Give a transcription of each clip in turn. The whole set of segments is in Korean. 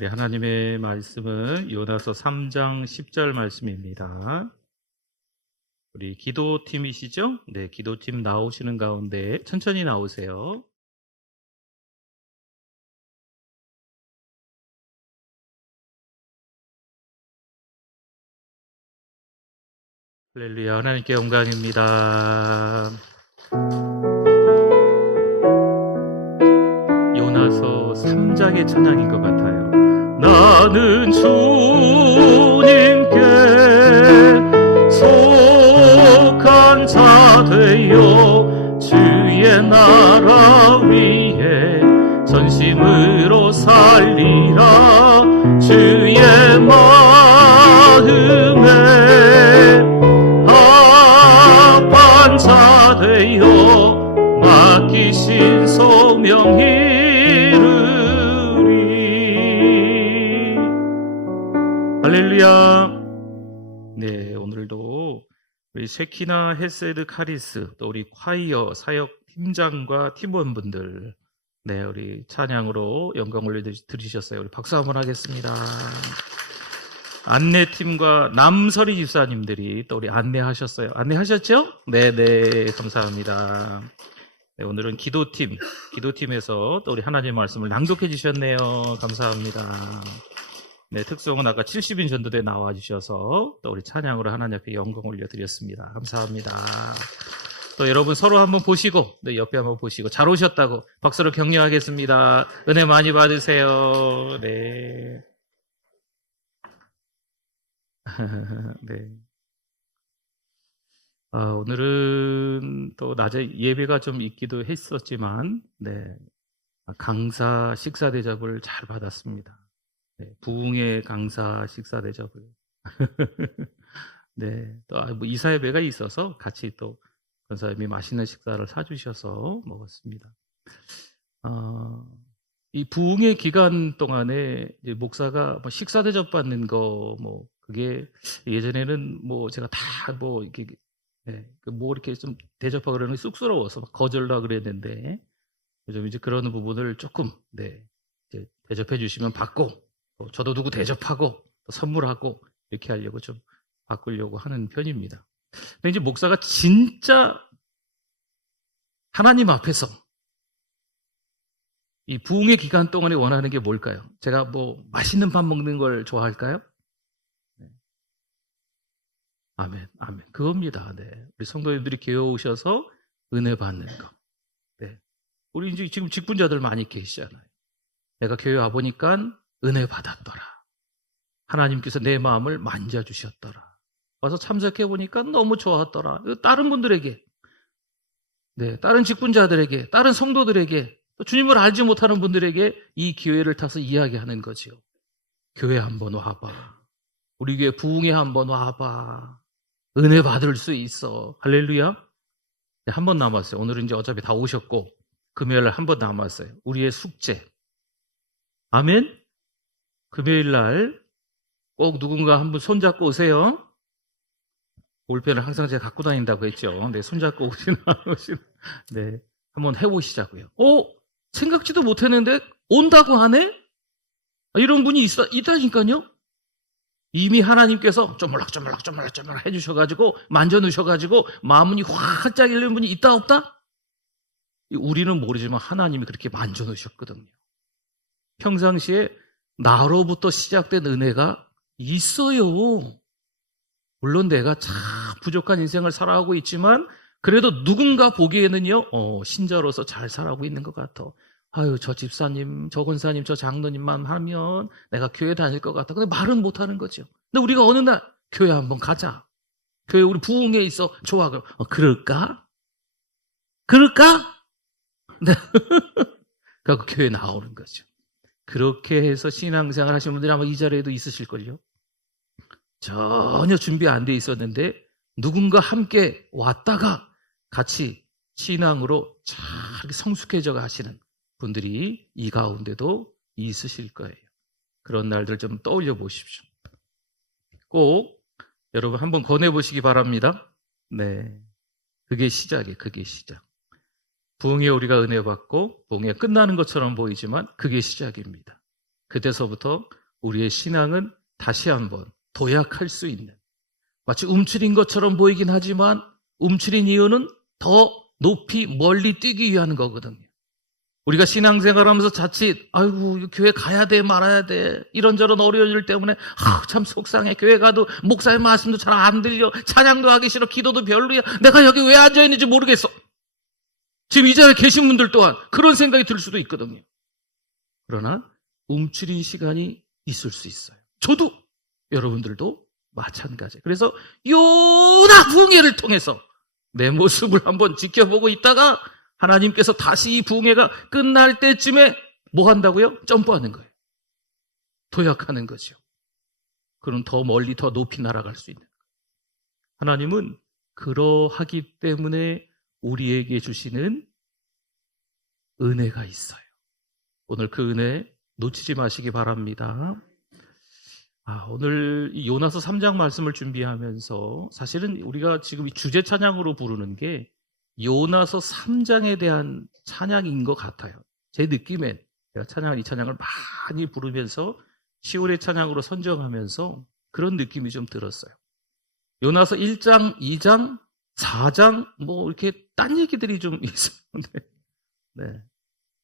우리 하나님의 말씀은 요나서 3장 10절 말씀입니다. 우리 기도팀이시죠? 네, 기도팀 나오시는 가운데 천천히 나오세요. 할렐루야, 하나님께 영광입니다. 요나서 3장의 찬양인 것 같아요. 나는 주님께 속한 자 되어 주의 나라 위에 전심으로 살리라. 주의 마음에 합한 자 되어 맡기신 소명 이루리. 할렐루야. 네, 오늘도 우리 쉐키나 헤세드 카리스, 또 우리 콰이어 사역 팀장과 팀원분들, 네, 우리 찬양으로 영광 올려드리셨어요. 우리 박수 한번 하겠습니다. 안내팀과 남설이 집사님들이 또 우리 안내하셨어요. 안내하셨죠? 네네, 감사합니다. 네, 오늘은 기도팀에서 또 우리 하나님의 말씀을 낭독해 주셨네요. 감사합니다. 네, 특성은 아까 70인 전도대에 나와 주셔서 또 우리 찬양으로 하나님 앞에 영광 올려드렸습니다. 감사합니다. 또 여러분 서로 한번 보시고, 네, 옆에 한번 보시고 잘 오셨다고 박수로 격려하겠습니다. 은혜 많이 받으세요. 네. 네. 오늘은 또 낮에 예배가 좀 있기도 했었지만, 네, 강사 식사 대접을 잘 받았습니다. 네, 부흥의 강사 식사 대접을. 네, 또 뭐 이사 예배가 있어서 같이 또 권사님이 맛있는 식사를 사주셔서 먹었습니다. 이 부흥의 기간 동안에 이제 목사가 뭐 식사 대접 받는 거, 뭐 그게 예전에는 뭐 제가 다 뭐 이렇게, 네, 뭐 이렇게 좀 대접하고 그러는 게 쑥스러워서 막 거절라 그랬는데, 요즘 이제 그런 부분을 조금, 네, 이제 대접해 주시면 받고, 또 저도 누구 대접하고 또 선물하고 이렇게 하려고 좀 바꾸려고 하는 편입니다. 근데 이제 목사가 진짜 하나님 앞에서 이 부흥의 기간 동안에 원하는 게 뭘까요? 제가 뭐 맛있는 밥 먹는 걸 좋아할까요? 네. 아멘, 아멘. 그겁니다. 네. 우리 성도님들이 교회 오셔서 은혜 받는 거. 네. 우리 이제 지금 직분자들 많이 계시잖아요. 내가 교회 와보니까 은혜 받았더라. 하나님께서 내 마음을 만져주셨더라. 와서 참석해보니까 너무 좋았더라. 다른 분들에게, 네, 다른 직분자들에게, 다른 성도들에게, 또 주님을 알지 못하는 분들에게 이 기회를 타서 이야기하는 거죠. 교회 한번 와봐. 우리 교회 부흥회 한번 와봐. 은혜 받을 수 있어. 할렐루야. 네, 한 번 남았어요. 오늘은 이제 어차피 다 오셨고 금요일 날 한 번 남았어요. 우리의 숙제. 아멘. 금요일 날 꼭 누군가 한 분 손잡고 오세요. 볼펜을 항상 제가 갖고 다닌다고 했죠. 네, 손잡고 오시나. 네, 한번 해보시자고요. 생각지도 못했는데 온다고 하네? 이런 분이 있다니까요. 이미 하나님께서 쪼물락쪼물락 해주셔가지고 만져놓으셔가지고 마음이 활짝 열리는 분이 있다 없다? 우리는 모르지만 하나님이 그렇게 만져놓으셨거든요. 평상시에 나로부터 시작된 은혜가 있어요. 물론 내가 참 부족한 인생을 살아가고 있지만 그래도 누군가 보기에는요, 신자로서 잘 살아가고 있는 것 같아. 아유, 저 집사님, 저 권사님, 저 장로님만 하면 내가 교회 다닐 것 같아. 근데 말은 못하는 거죠. 근데 우리가 어느 날 교회 한번 가자. 교회 우리 부흥회 있어. 좋아. 그럴까? 네. 그래서 교회 나오는 거죠. 그렇게 해서 신앙생활 하시는 분들이 아마 이 자리에도 있으실걸요. 전혀 준비 안 돼 있었는데 누군가 함께 왔다가 같이 신앙으로 잘 성숙해져 가시는 분들이 이 가운데도 있으실 거예요. 그런 날들 좀 떠올려 보십시오. 꼭 여러분 한번 권해보시기 바랍니다. 네, 그게 시작이에요. 그게 시작. 부흥에 우리가 은혜 받고 부흥에 끝나는 것처럼 보이지만 그게 시작입니다. 그때서부터 우리의 신앙은 다시 한번 도약할 수 있는, 마치 움츠린 것처럼 보이긴 하지만 움츠린 이유는 더 높이 멀리 뛰기 위한 거거든요. 우리가 신앙생활하면서 자칫 아이고 교회 가야 돼 말아야 돼 이런저런 어려운 일 때문에 참 속상해, 교회 가도 목사님 말씀도 잘 안 들려, 찬양도 하기 싫어, 기도도 별로야, 내가 여기 왜 앉아있는지 모르겠어. 지금 이 자리에 계신 분들 또한 그런 생각이 들 수도 있거든요. 그러나 움츠린 시간이 있을 수 있어요. 저도, 여러분들도 마찬가지예요. 그래서 요나 부흥회를 통해서 내 모습을 한번 지켜보고 있다가 하나님께서 다시 이 부흥회가 끝날 때쯤에 뭐 한다고요? 점프하는 거예요. 도약하는 거죠. 그럼 더 멀리 더 높이 날아갈 수 있는 거예요. 하나님은 그러하기 때문에 우리에게 주시는 은혜가 있어요. 오늘 그 은혜 놓치지 마시기 바랍니다. 오늘 이 요나서 3장 말씀을 준비하면서 사실은 우리가 지금 이 주제 찬양으로 부르는 게 요나서 3장에 대한 찬양인 것 같아요. 제 느낌엔 제가 이 찬양을 많이 부르면서 10월의 찬양으로 선정하면서 그런 느낌이 좀 들었어요. 요나서 1장, 2장, 4장 뭐 이렇게 딴 얘기들이 좀 있어요. 네.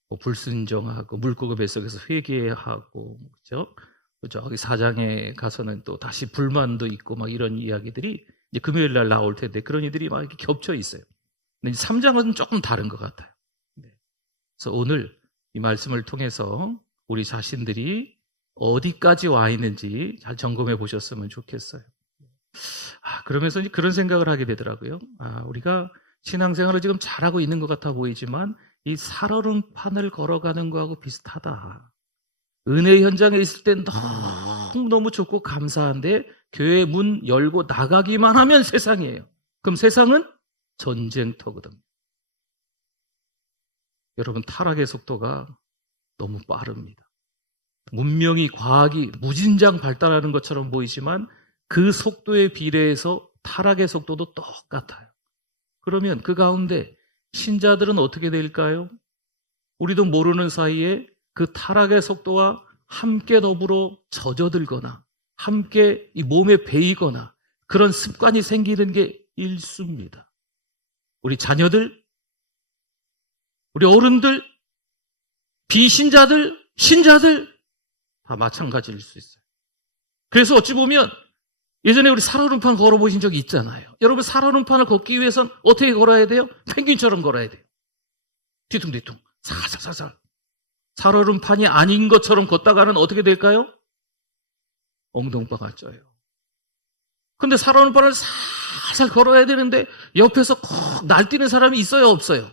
뭐 불순종하고 물고기 뱃속에서 회개하고 그렇죠? 저기 4장에 가서는 또 다시 불만도 있고 막 이런 이야기들이 이제 금요일 날 나올 텐데 그런 일들이 막 이렇게 겹쳐 있어요. 근데 3장은 조금 다른 것 같아요. 네. 그래서 오늘 이 말씀을 통해서 우리 자신들이 어디까지 와 있는지 잘 점검해 보셨으면 좋겠어요. 그러면서 그런 생각을 하게 되더라고요. 우리가 신앙생활을 지금 잘하고 있는 것 같아 보이지만 이 살얼음판을 걸어가는 거하고 비슷하다. 은혜 현장에 있을 땐 너무 좋고 감사한데 교회 문 열고 나가기만 하면 세상이에요. 그럼 세상은 전쟁터거든요. 여러분, 타락의 속도가 너무 빠릅니다. 문명이, 과학이 무진장 발달하는 것처럼 보이지만 그 속도에 비례해서 타락의 속도도 똑같아요. 그러면 그 가운데 신자들은 어떻게 될까요? 우리도 모르는 사이에 그 타락의 속도와 함께 더불어 젖어들거나 함께 이 몸에 배이거나 그런 습관이 생기는 게 일수입니다. 우리 자녀들, 우리 어른들, 비신자들, 신자들 다 마찬가지일 수 있어요. 그래서 어찌 보면 예전에 우리 살얼음판 걸어보신 적이 있잖아요. 여러분, 살얼음판을 걷기 위해서는 어떻게 걸어야 돼요? 펭귄처럼 걸어야 돼요. 뒤뚱뒤뚱 살살살살. 살얼음판이 아닌 것처럼 걷다가는 어떻게 될까요? 엉덩바가 쪄요. 근데 살얼음판을 살살 걸어야 되는데 옆에서 콕 날뛰는 사람이 있어요, 없어요?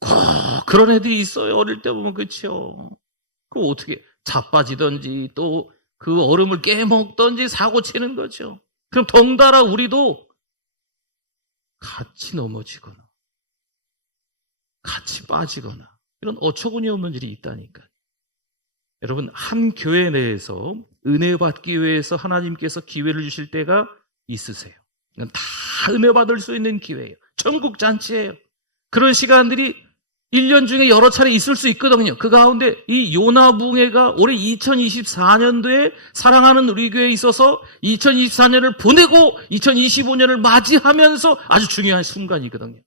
콕 그런 애들이 있어요. 어릴 때 보면. 그렇죠. 그거 어떻게 자빠지든지 또 그 얼음을 깨먹든지 사고 치는 거죠. 그럼 덩달아 우리도 같이 넘어지거나 같이 빠지거나 이런 어처구니 없는 일이 있다니까요. 여러분, 한 교회 내에서 은혜 받기 위해서 하나님께서 기회를 주실 때가 있으세요. 이건 다 은혜 받을 수 있는 기회예요. 천국 잔치예요. 그런 시간들이 1년 중에 여러 차례 있을 수 있거든요. 그 가운데 이 요나 부흥회가 올해 2024년도에 사랑하는 우리 교회에 있어서 2024년을 보내고 2025년을 맞이하면서 아주 중요한 순간이거든요.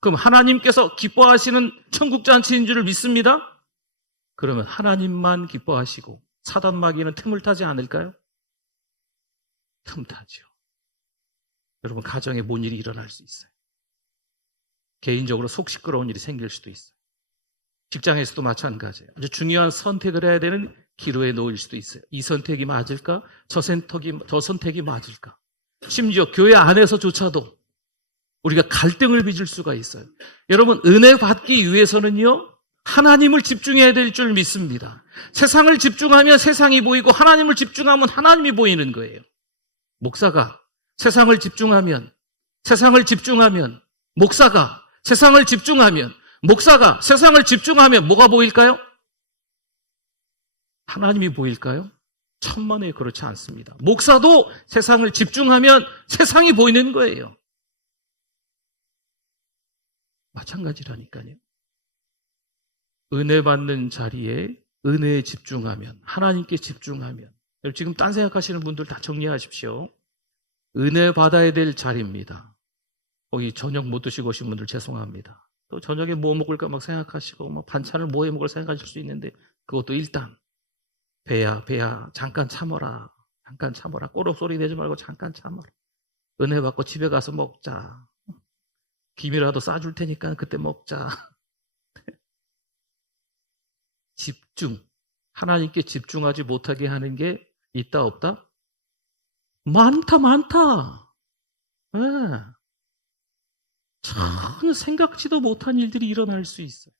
그럼 하나님께서 기뻐하시는 천국 잔치인 줄을 믿습니다. 그러면 하나님만 기뻐하시고 사단 마귀는 틈을 타지 않을까요? 틈타죠. 여러분, 가정에 뭔 일이 일어날 수 있어요. 개인적으로 속 시끄러운 일이 생길 수도 있어요. 직장에서도 마찬가지예요. 아주 중요한 선택을 해야 되는 기로에 놓일 수도 있어요. 이 선택이 맞을까? 저 선택이 맞을까? 심지어 교회 안에서조차도 우리가 갈등을 빚을 수가 있어요. 여러분, 은혜 받기 위해서는요, 하나님을 집중해야 될 줄 믿습니다. 세상을 집중하면 세상이 보이고 하나님을 집중하면 하나님이 보이는 거예요. 목사가 세상을 집중하면 목사가 세상을 집중하면 뭐가 보일까요? 하나님이 보일까요? 천만에 그렇지 않습니다. 목사도 세상을 집중하면 세상이 보이는 거예요. 마찬가지라니까요. 은혜 받는 자리에 은혜에 집중하면, 하나님께 집중하면, 지금 딴 생각하시는 분들 다 정리하십시오. 은혜 받아야 될 자리입니다. 거기 저녁 못 드시고 오신 분들 죄송합니다. 또 저녁에 뭐 먹을까 막 생각하시고 뭐 반찬을 뭐 해 먹을 생각하실 수 있는데 그것도 일단 배야 잠깐 참어라. 잠깐 참어라. 꼬록 소리 내지 말고 잠깐 참어라. 은혜 받고 집에 가서 먹자. 김이라도 싸줄 테니까 그때 먹자. 집중. 하나님께 집중하지 못하게 하는 게 있다 없다? 많다. 네. 전혀 생각지도 못한 일들이 일어날 수 있어요.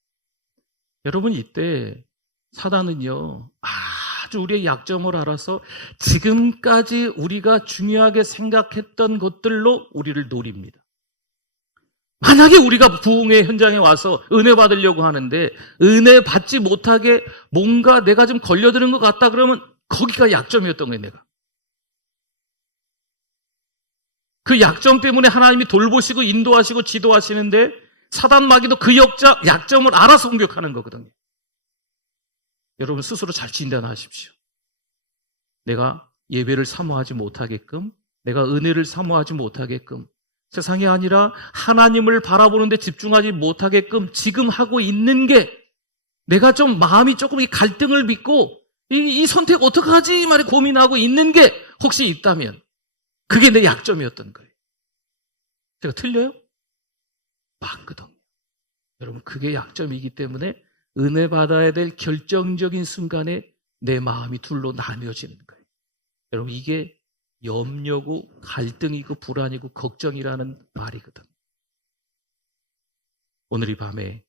여러분, 이때 사단은요, 아주 우리의 약점을 알아서 지금까지 우리가 중요하게 생각했던 것들로 우리를 노립니다. 만약에 우리가 부흥의 현장에 와서 은혜 받으려고 하는데 은혜 받지 못하게 뭔가 내가 좀 걸려드는 것 같다 그러면 거기가 약점이었던 거예요, 내가. 그 약점 때문에 하나님이 돌보시고 인도하시고 지도하시는데 사단 마귀도 그 약점을 알아서 공격하는 거거든요. 여러분 스스로 잘 진단하십시오. 내가 예배를 사모하지 못하게끔, 내가 은혜를 사모하지 못하게끔, 세상이 아니라 하나님을 바라보는데 집중하지 못하게끔 지금 하고 있는 게 내가 좀 마음이 조금 이 갈등을 빚고 이 선택 어떡하지 말에 고민하고 있는 게 혹시 있다면 그게 내 약점이었던 거예요. 제가 틀려요? 맞거든요. 여러분 그게 약점이기 때문에 은혜 받아야 될 결정적인 순간에 내 마음이 둘로 나뉘어지는 거예요. 여러분 이게 염려고 갈등이고 불안이고 걱정이라는 말이거든. 오늘 이 밤에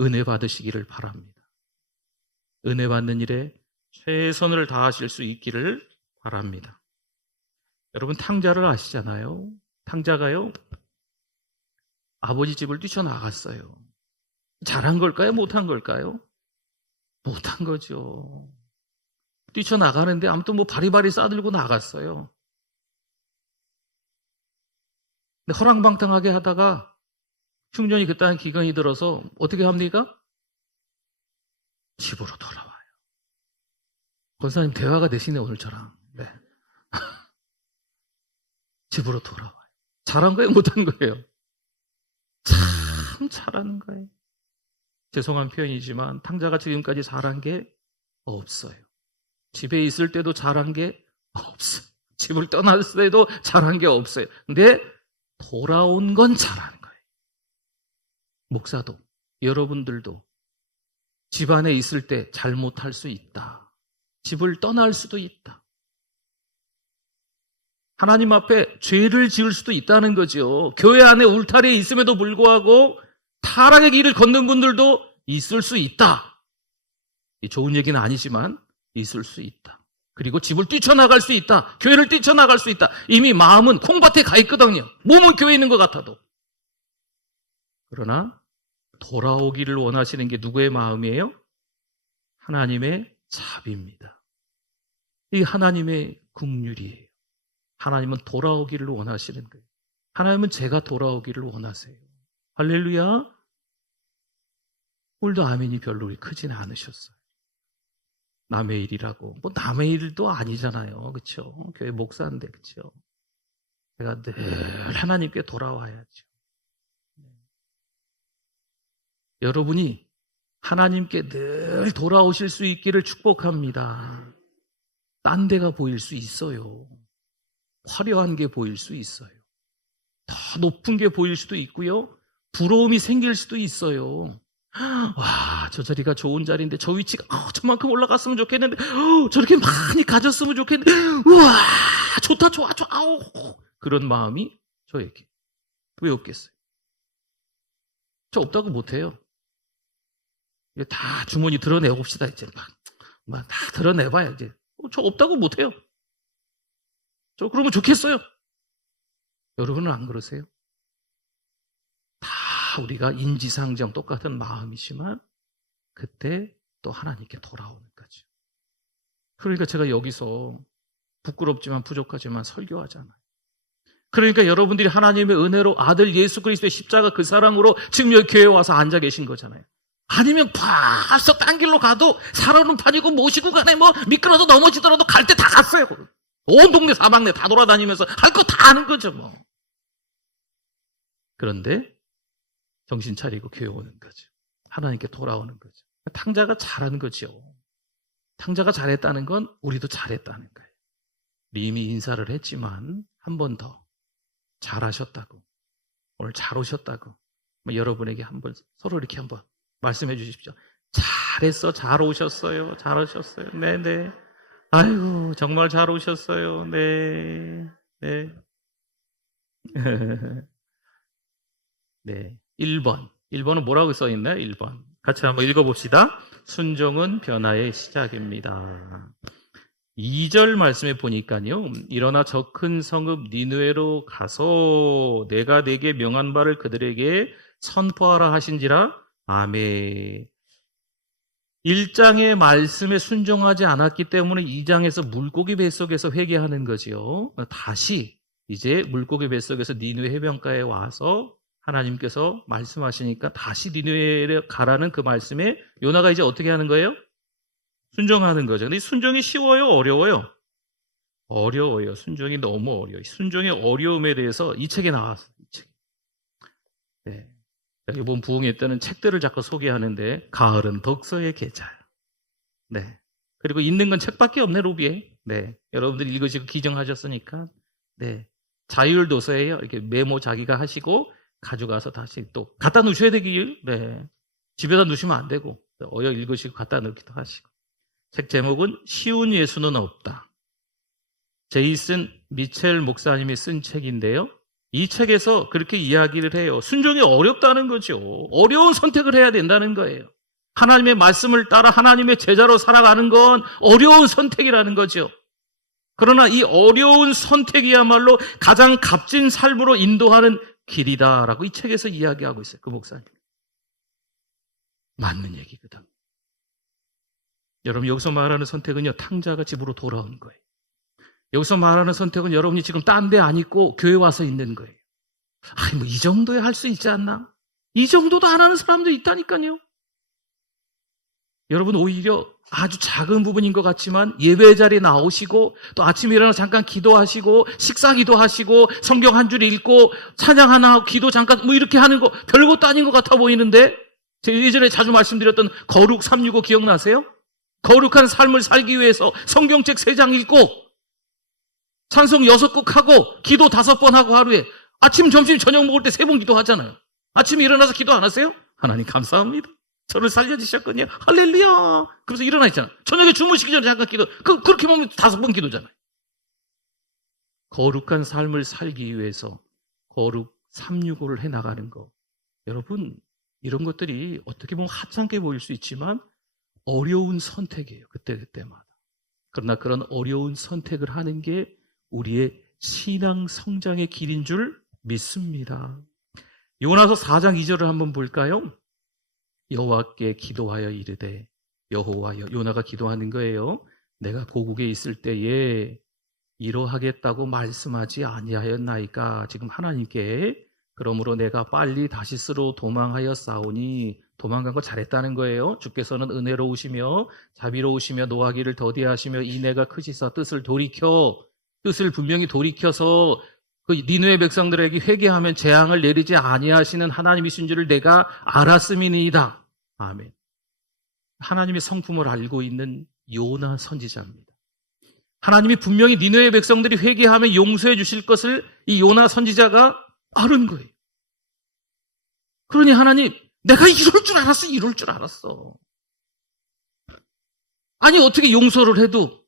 은혜 받으시기를 바랍니다. 은혜 받는 일에 최선을 다하실 수 있기를 바랍니다. 여러분 탕자를 아시잖아요. 탕자가요 아버지 집을 뛰쳐나갔어요. 잘한 걸까요? 못한 걸까요? 못한 거죠. 뛰쳐나가는데 아무튼 뭐 바리바리 싸들고 나갔어요. 근데 허랑방탕하게 하다가 흉년이 그딴 기근이 들어서 어떻게 합니까? 집으로 돌아와요. 권사님 대화가 되시네 오늘 저랑. 네. 집으로 돌아와요. 잘한 거예요? 못한 거예요? 참 잘하는 거예요. 죄송한 표현이지만 탕자가 지금까지 잘한 게 없어요. 집에 있을 때도 잘한 게 없어요. 집을 떠났을 때도 잘한 게 없어요. 근데 돌아온 건 잘하는 거예요. 목사도 여러분들도 집안에 있을 때 잘못할 수 있다. 집을 떠날 수도 있다. 하나님 앞에 죄를 지을 수도 있다는 거죠. 교회 안에 울타리에 있음에도 불구하고 타락의 길을 걷는 분들도 있을 수 있다. 좋은 얘기는 아니지만 있을 수 있다. 그리고 집을 뛰쳐나갈 수 있다. 교회를 뛰쳐나갈 수 있다. 이미 마음은 콩밭에 가 있거든요. 몸은 교회에 있는 것 같아도. 그러나 돌아오기를 원하시는 게 누구의 마음이에요? 하나님의 자비입니다. 이 하나님의 긍휼이에요. 하나님은 돌아오기를 원하시는 거예요. 하나님은 제가 돌아오기를 원하세요. 할렐루야. 오늘도 아멘이 별로 크지는 않으셨어요. 남의 일이라고. 뭐 남의 일도 아니잖아요. 그렇죠? 교회 목사인데 그렇죠? 제가 늘 하나님께 돌아와야죠. 여러분이 하나님께 늘 돌아오실 수 있기를 축복합니다. 딴 데가 보일 수 있어요. 화려한 게 보일 수 있어요. 더 높은 게 보일 수도 있고요. 부러움이 생길 수도 있어요. 와, 저 자리가 좋은 자리인데 저 위치가 저만큼 올라갔으면 좋겠는데 저렇게 많이 가졌으면 좋겠는데 우와 좋다 좋아 아우 그런 마음이 저에게 왜 없겠어요? 저 없다고 못해요. 이제 다 주머니 드러내고 봅시다. 이제 막 다 드러내봐야 이제 저 없다고 못해요. 저 그러면 좋겠어요. 여러분은 안 그러세요? 다 우리가 인지상정 똑같은 마음이지만 그때 또 하나님께 돌아오는 거죠. 그러니까 제가 여기서 부끄럽지만 부족하지만 설교하잖아요. 그러니까 여러분들이 하나님의 은혜로 아들 예수 그리스도의 십자가 그 사랑으로 지금 여기 교회에 와서 앉아 계신 거잖아요. 아니면 벌써 딴 길로 가도 살아는 판이고 모시고 가네 뭐 미끄러져 넘어지더라도 갈 때 다 갔어요. 온 동네 사방네 다 돌아다니면서 할 거 다 하는 거죠 뭐. 그런데 정신 차리고 교회 오는 거죠. 하나님께 돌아오는 거죠. 탕자가 잘한 거죠. 탕자가 잘했다는 건 우리도 잘했다는 거예요. 이미 인사를 했지만 한 번 더 잘하셨다고, 오늘 잘 오셨다고 여러분에게 한번 서로 이렇게 한번 말씀해 주십시오. 잘했어, 잘 오셨어요, 잘 오셨어요. 네네. 아이고 정말 잘 오셨어요. 네, 네. 네. 1번은 뭐라고 써 있나요? 1번. 같이 한번 읽어봅시다. 순종은 변화의 시작입니다. 2절 말씀에 보니까요. 일어나 저 큰 성읍 니느웨로 가서 내가 네게 명한 바를 그들에게 선포하라 하신지라. 아멘. 1장의 말씀에 순종하지 않았기 때문에 2장에서 물고기 뱃속에서 회개하는 거지요. 다시 이제 물고기 뱃속에서 니느웨 해변가에 와서 하나님께서 말씀하시니까 다시 니느웨에 가라는 그 말씀에 요나가 이제 어떻게 하는 거예요? 순종하는 거죠. 근데 순종이 쉬워요? 어려워요? 어려워요. 순종이 너무 어려워요. 순종의 어려움에 대해서 이 책에 나왔어요. 이 책. 네. 여기 보면 부흥회 때는 책들을 자꾸 소개하는데 가을은 독서의 계절. 네. 그리고 있는 건 책밖에 없네 로비에. 네. 여러분들이 읽으시고 기정하셨으니까. 네. 자율 도서예요. 이렇게 메모 자기가 하시고 가져가서 다시 또 갖다 놓으셔야 되길. 네. 집에다 놓으시면 안 되고 어여 읽으시고 갖다 놓기도 하시고. 책 제목은 쉬운 예수는 없다. 제이슨 미첼 목사님이 쓴 책인데요. 이 책에서 그렇게 이야기를 해요. 순종이 어렵다는 거죠. 어려운 선택을 해야 된다는 거예요. 하나님의 말씀을 따라 하나님의 제자로 살아가는 건 어려운 선택이라는 거죠. 그러나 이 어려운 선택이야말로 가장 값진 삶으로 인도하는 길이다라고 이 책에서 이야기하고 있어요. 그 목사님. 맞는 얘기거든. 여러분 여기서 말하는 선택은요. 탕자가 집으로 돌아오는 거예요. 여기서 말하는 선택은 여러분이 지금 딴 데 안 있고 교회 와서 있는 거예요. 아니 뭐 이 정도에 할 수 있지 않나? 이 정도도 안 하는 사람도 있다니까요. 여러분 오히려 아주 작은 부분인 것 같지만 예배 자리에 나오시고 또 아침에 일어나서 잠깐 기도하시고 식사 기도하시고 성경 한 줄 읽고 찬양 하나 하고 기도 잠깐 뭐 이렇게 하는 거 별것도 아닌 것 같아 보이는데 제가 예전에 자주 말씀드렸던 거룩 365 기억나세요? 거룩한 삶을 살기 위해서 성경책 3장 읽고 찬송 6곡 하고 기도 5번 하고 하루에 아침 점심 저녁 먹을 때 3번 기도하잖아요. 아침에 일어나서 기도 안 하세요? 하나님 감사합니다. 저를 살려주셨군요. 할렐루야. 그래서 일어나 있잖아. 저녁에 주무시기 전에 잠깐 기도. 그렇게 보면 5번 기도잖아요. 거룩한 삶을 살기 위해서 거룩 365를 해나가는 거. 여러분 이런 것들이 어떻게 보면 하찮게 보일 수 있지만 어려운 선택이에요. 그때마다. 그러나 그런 어려운 선택을 하는 게 우리의 신앙 성장의 길인 줄 믿습니다. 요나서 4장 2절을 한번 볼까요? 여호와께 기도하여 이르되 여호와여 요나가 기도하는 거예요. 내가 고국에 있을 때에 이러하겠다고 말씀하지 아니하였나이까. 지금 하나님께 그러므로 내가 빨리 다시스로 도망하여 싸우니 도망간 거 잘했다는 거예요. 주께서는 은혜로우시며 자비로우시며 노하기를 더디하시며 인애가 크시사 뜻을 분명히 돌이켜서 그 니느웨 백성들에게 회개하면 재앙을 내리지 아니하시는 하나님이신 줄을 내가 알았음이니이다. 아멘. 하나님의 성품을 알고 있는 요나 선지자입니다. 하나님이 분명히 니느웨 백성들이 회개하면 용서해 주실 것을 이 요나 선지자가 아는 거예요. 그러니 하나님 내가 이럴 줄 알았어. 아니 어떻게 용서를 해도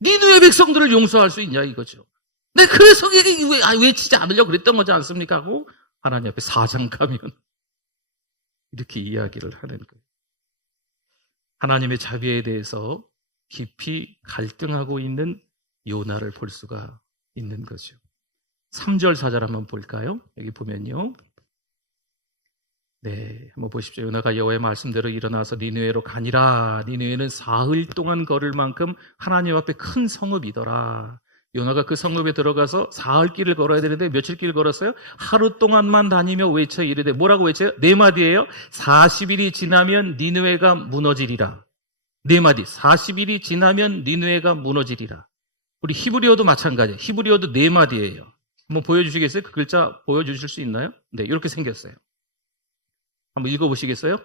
니느웨 백성들을 용서할 수 있냐 이거죠. 내가 그래서 외치지 않으려고 그랬던 거지 않습니까? 하고 하나님 앞에 4장 가면 이렇게 이야기를 하는 거예요. 하나님의 자비에 대해서 깊이 갈등하고 있는 요나를 볼 수가 있는 거죠. 3절 4절 한번 볼까요? 여기 보면요. 네, 한번 보십시오. 요나가 여호와의 말씀대로 일어나서 니느웨로 가니라. 니느웨는 사흘 동안 걸을 만큼 하나님 앞에 큰 성읍이더라. 요나가 그 성읍에 들어가서 사흘 길을 걸어야 되는데 며칠 길 걸었어요? 하루 동안만 다니며 외쳐 이르되, 뭐라고 외쳐요? 네 마디예요. 40일이 지나면 니느웨가 무너지리라. 네 마디. 40일이 지나면 니느웨가 무너지리라. 우리 히브리어도 마찬가지예요. 히브리어도 네 마디예요. 한번 보여주시겠어요? 그 글자 보여주실 수 있나요? 네, 이렇게 생겼어요. 한번 읽어보시겠어요?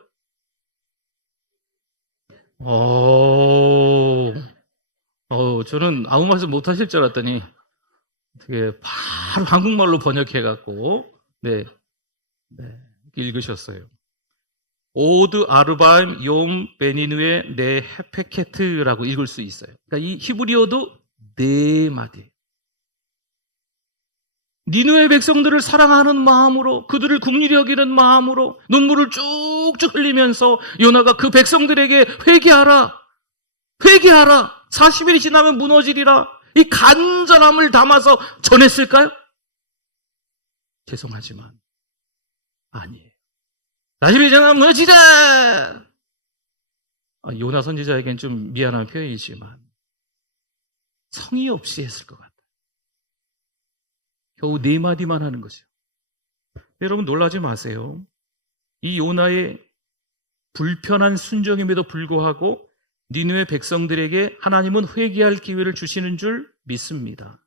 저는 아무 말씀 못 하실 줄 알았더니 어떻게 바로 한국말로 번역해갖고 네, 읽으셨어요. 오드 아르바임 용 베니누에 네 헤페케트라고 읽을 수 있어요. 그러니까 이 히브리어도 네 마디. 니느웨 백성들을 사랑하는 마음으로, 그들을 긍휼히 여기는 마음으로 눈물을 쭉쭉 흘리면서 요나가 그 백성들에게 회개하라, 회개하라, 40일이 지나면 무너지리라, 이 간절함을 담아서 전했을까요? 죄송하지만 아니에요. 40일이 지나면 무너지라. 요나 선지자에겐 좀 미안한 표현이지만 성의 없이 했을 것 같아요. 겨우 네 마디만 하는 거죠. 여러분 놀라지 마세요. 이 요나의 불편한 순종임에도 불구하고 니느웨 백성들에게 하나님은 회개할 기회를 주시는 줄 믿습니다.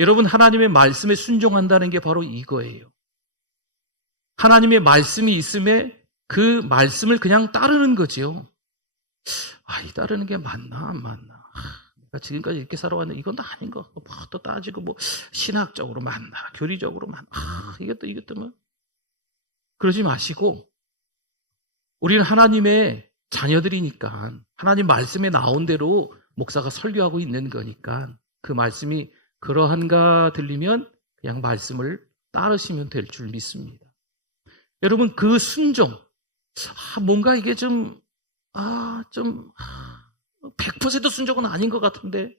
여러분, 하나님의 말씀에 순종한다는 게 바로 이거예요. 하나님의 말씀이 있음에 그 말씀을 그냥 따르는 거죠. 이 따르는 게 맞나 안 맞나. 내가 지금까지 이렇게 살아왔는데 이건 아닌 거. 또 따지고 신학적으로 맞나, 교리적으로 맞나. 이것도 뭐. 그러지 마시고, 우리는 하나님의 자녀들이니까 하나님 말씀에 나온 대로 목사가 설교하고 있는 거니까 그 말씀이 그러한가 들리면 그냥 말씀을 따르시면 될 줄 믿습니다. 여러분, 그 순종, 뭔가 이게 100% 순종은 아닌 것 같은데,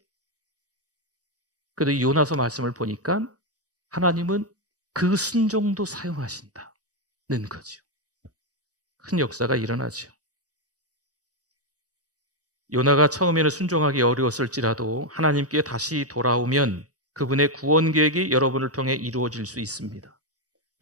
그래도 이 요나서 말씀을 보니까 하나님은 그 순종도 사용하신다는 거죠. 큰 역사가 일어나죠. 요나가 처음에는 순종하기 어려웠을지라도 하나님께 다시 돌아오면 그분의 구원 계획이 여러분을 통해 이루어질 수 있습니다.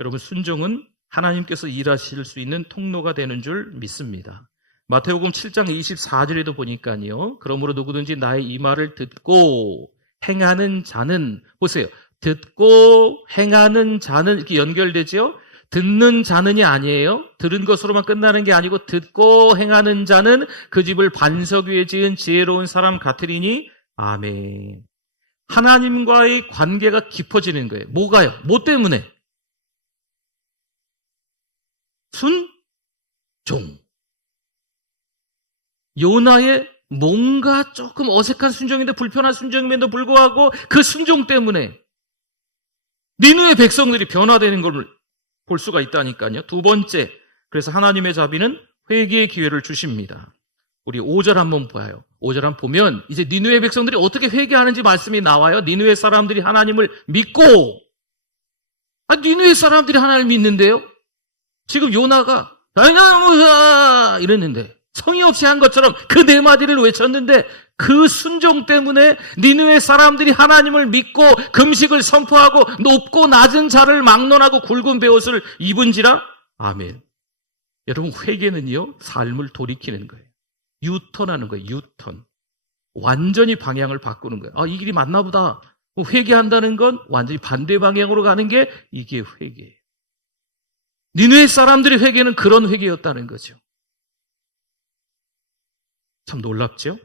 여러분, 순종은 하나님께서 일하실 수 있는 통로가 되는 줄 믿습니다. 마태복음 7장 24절에도 보니까요, 그러므로 누구든지 나의 이 말을 듣고 행하는 자는, 보세요, 듣고 행하는 자는 이렇게 연결되죠. 듣는 자는이 아니에요. 들은 것으로만 끝나는 게 아니고 듣고 행하는 자는 그 집을 반석 위에 지은 지혜로운 사람 같으리니. 아멘. 하나님과의 관계가 깊어지는 거예요. 뭐가요? 뭐 때문에? 순종. 요나의 뭔가 조금 어색한 순종인데, 불편한 순종임에도 불구하고 그 순종 때문에 니느웨 백성들이 변화되는 걸 볼 수가 있다니까요. 두 번째, 그래서 하나님의 자비는 회개의 기회를 주십니다. 우리 5절 한번 봐요. 5절 한번 보면 이제 니느웨 백성들이 어떻게 회개하는지 말씀이 나와요. 니느웨 사람들이 하나님을 믿고, 니느웨 사람들이 하나님을 믿는데요, 지금 요나가 이랬는데 성의 없이 한 것처럼 그 네 마디를 외쳤는데, 그 순종 때문에 니느웨 사람들이 하나님을 믿고 금식을 선포하고 높고 낮은 자를 막론하고 굵은 베옷을 입은지라. 아멘. 여러분, 회개는요, 삶을 돌이키는 거예요. 유턴하는 거예요. 유턴. 완전히 방향을 바꾸는 거예요. 이 길이 맞나 보다. 회개한다는 건 완전히 반대 방향으로 가는 게 이게 회개예요. 니느웨 사람들의 회개는 그런 회개였다는 거죠. 참 놀랍죠?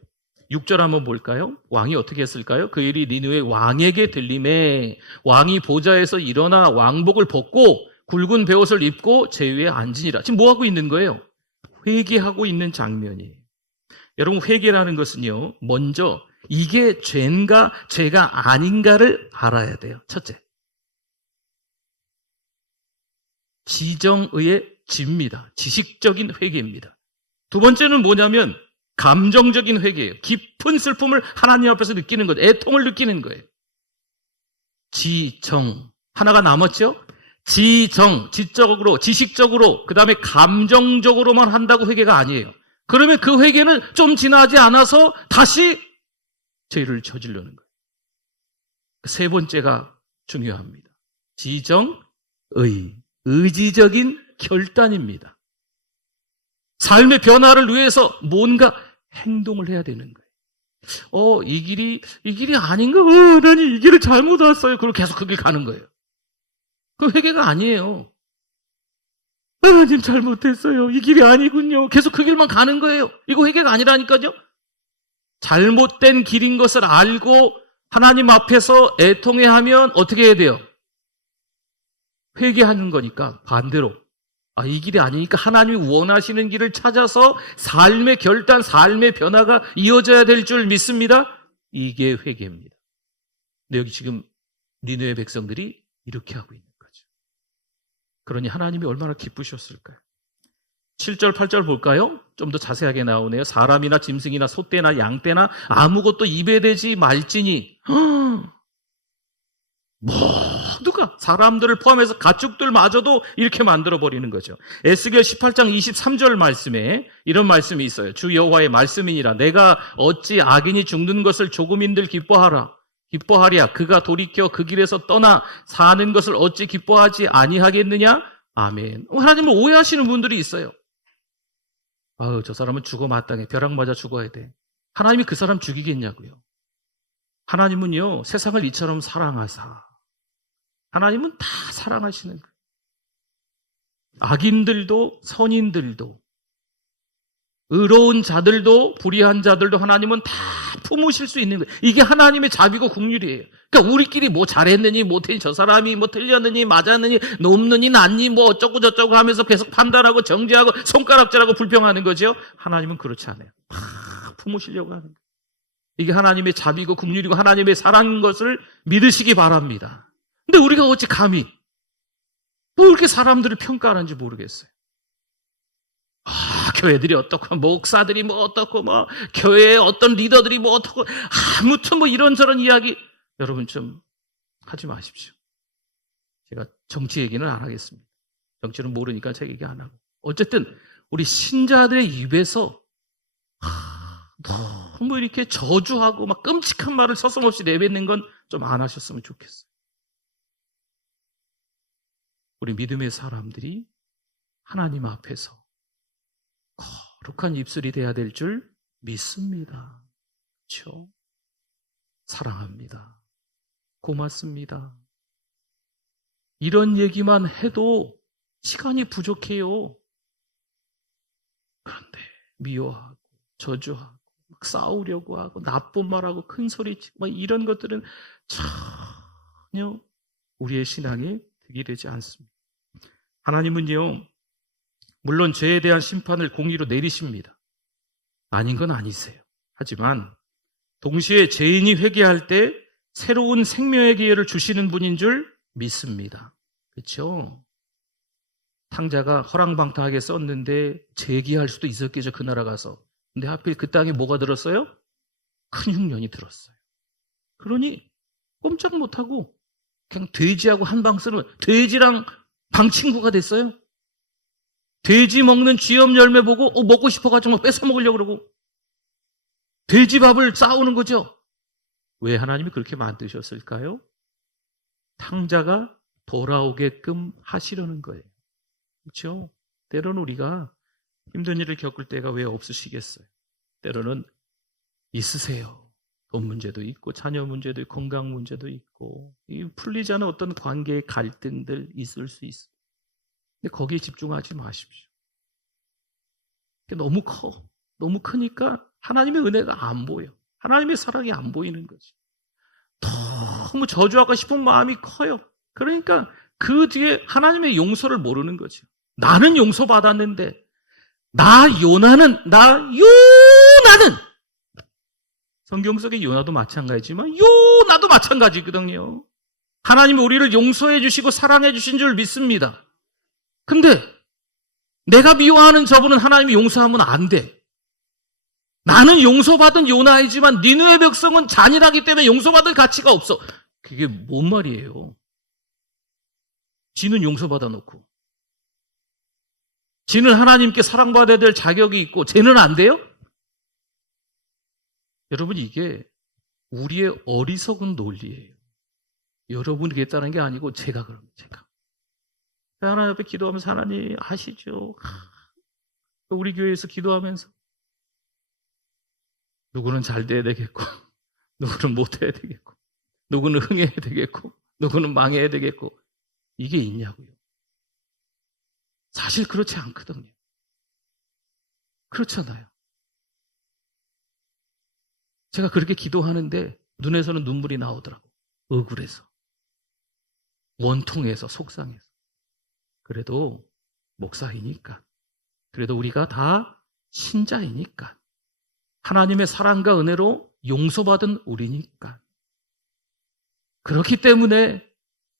6절 한번 볼까요? 왕이 어떻게 했을까요? 그 일이 니느웨 왕에게 들림에 왕이 보좌에서 일어나 왕복을 벗고 굵은 베옷을 입고 제위에 앉으니라. 지금 뭐 하고 있는 거예요? 회개하고 있는 장면이에요. 여러분, 회개라는 것은요, 먼저 이게 죄인가 죄가 아닌가를 알아야 돼요. 첫째, 지정의의 지입니다. 지식적인 회개입니다. 두 번째는 뭐냐면 감정적인 회개예요. 깊은 슬픔을 하나님 앞에서 느끼는 거죠. 애통을 느끼는 거예요. 지정. 하나가 남았죠? 지정. 지적으로, 지식적으로, 그 다음에 감정적으로만 한다고 회개가 아니에요. 그러면 그 회개는 좀 지나지 않아서 다시 죄를 저지르는 거예요. 세 번째가 중요합니다. 의지적인 결단입니다. 삶의 변화를 위해서 뭔가 행동을 해야 되는 거예요. 이 길이 아닌가? 난 이 길을 잘못 왔어요. 그리고 계속 그 길 가는 거예요. 그 회개가 아니에요. 하나님 잘못했어요. 이 길이 아니군요. 계속 그 길만 가는 거예요. 이거 회개가 아니라니까요. 잘못된 길인 것을 알고 하나님 앞에서 애통해하면 어떻게 해야 돼요? 회개하는 거니까 반대로 이 길이 아니니까 하나님이 원하시는 길을 찾아서 삶의 결단, 삶의 변화가 이어져야 될 줄 믿습니다. 이게 회개입니다. 근데 여기 지금 니느웨 백성들이 이렇게 하고 있는 거죠. 그러니 하나님이 얼마나 기쁘셨을까요? 7절, 8절 볼까요? 좀 더 자세하게 나오네요. 사람이나 짐승이나 소떼나 양떼나 아무것도 입에 대지 말지니 모두가 사람들을 포함해서 가축들마저도 이렇게 만들어버리는 거죠. 에스겔 18장 23절 말씀에 이런 말씀이 있어요. 주 여호와의 말씀이니라. 내가 어찌 악인이 죽는 것을 조금인들 기뻐하랴. 그가 돌이켜 그 길에서 떠나 사는 것을 어찌 기뻐하지 아니하겠느냐? 아멘. 하나님을 오해하시는 분들이 있어요. 저 사람은 죽어 마땅해. 벼락 맞아 죽어야 돼. 하나님이 그 사람 죽이겠냐고요. 하나님은요, 세상을 이처럼 사랑하사. 하나님은 다 사랑하시는 거예요. 악인들도 선인들도 의로운 자들도 불의한 자들도 하나님은 다 품으실 수 있는 거예요. 이게 하나님의 자비고 긍휼이에요. 그러니까 우리끼리 뭐 잘했느니 못했니, 저 사람이 뭐 틀렸느니 맞았느니 높느니 낮니 뭐 어쩌고 저쩌고 하면서 계속 판단하고 정죄하고 손가락질하고 불평하는 거죠. 하나님은 그렇지 않아요. 다 품으시려고 하는 거예요. 이게 하나님의 자비고 긍휼이고 하나님의 사랑인 것을 믿으시기 바랍니다. 근데 우리가 어찌 감히 뭐 이렇게 사람들을 평가하는지 모르겠어요. 교회들이 어떻고, 목사들이 뭐 어떻고, 교회의 어떤 리더들이 뭐 어떻고, 아무튼 뭐 이런저런 이야기, 여러분 좀 하지 마십시오. 제가 정치 얘기는 안 하겠습니다. 정치는 모르니까 제가 얘기 안 하고. 어쨌든, 우리 신자들의 입에서 너무 이렇게 저주하고 막 끔찍한 말을 서슴없이 내뱉는 건 좀 안 하셨으면 좋겠어요. 우리 믿음의 사람들이 하나님 앞에서 거룩한 입술이 돼야 될 줄 믿습니다. 그렇죠? 사랑합니다. 고맙습니다. 이런 얘기만 해도 시간이 부족해요. 그런데 미워하고 저주하고 막 싸우려고 하고 나쁜 말하고 큰 소리치고 막 이런 것들은 전혀 우리의 신앙에 득이 되지 않습니다. 하나님은요, 물론 죄에 대한 심판을 공의로 내리십니다. 아닌 건 아니세요. 하지만 동시에 죄인이 회개할 때 새로운 생명의 기회를 주시는 분인 줄 믿습니다. 그렇죠? 탕자가 허랑방탕하게 썼는데 재기할 수도 있었겠죠, 그 나라 가서. 근데 하필 그 땅에 뭐가 들었어요? 큰 흉년이 들었어요. 그러니 꼼짝 못하고 그냥 돼지하고 한방 쓰는, 돼지랑 방 친구가 됐어요. 돼지 먹는 쥐염 열매 보고 먹고 싶어가지고 막 뺏어 먹으려고 그러고 돼지밥을 싸우는 거죠. 왜 하나님이 그렇게 만드셨을까요? 탕자가 돌아오게끔 하시려는 거예요. 그렇죠? 때로는 우리가 힘든 일을 겪을 때가 왜 없으시겠어요? 때로는 있으세요. 돈 문제도 있고 자녀 문제도 있고 건강 문제도 있고 풀리지 않은 어떤 관계의 갈등들 있을 수 있어요. 근데 거기에 집중하지 마십시오. 너무 커. 너무 크니까 하나님의 은혜가 안 보여. 하나님의 사랑이 안 보이는 거지. 너무 저주하고 싶은 마음이 커요. 그러니까 그 뒤에 하나님의 용서를 모르는 거죠. 나는 용서받았는데 요나는 성경 속의 요나도 마찬가지지만 요나도 마찬가지거든요. 하나님이 우리를 용서해 주시고 사랑해 주신 줄 믿습니다. 근데 내가 미워하는 저분은 하나님이 용서하면 안 돼. 나는 용서받은 요나이지만 니느웨 백성은 잔인하기 때문에 용서받을 가치가 없어. 그게 뭔 말이에요? 지는 용서받아 놓고 지는 하나님께 사랑받아야 될 자격이 있고 쟤는 안 돼요? 여러분, 이게 우리의 어리석은 논리예요. 여러분이 그랬다는 게 아니고 제가 그럽니다. 제가. 하나님 앞에 기도하면서 하나님 아시죠? 우리 교회에서 기도하면서 누구는 잘 돼야 되겠고 누구는 못해야 되겠고 누구는 흥해야 되겠고 누구는 망해야 되겠고 이게 있냐고요. 사실 그렇지 않거든요. 그렇잖아요. 제가 그렇게 기도하는데 눈에서는 눈물이 나오더라고. 억울해서. 원통해서 속상해서. 그래도 목사이니까. 그래도 우리가 다 신자이니까. 하나님의 사랑과 은혜로 용서받은 우리니까. 그렇기 때문에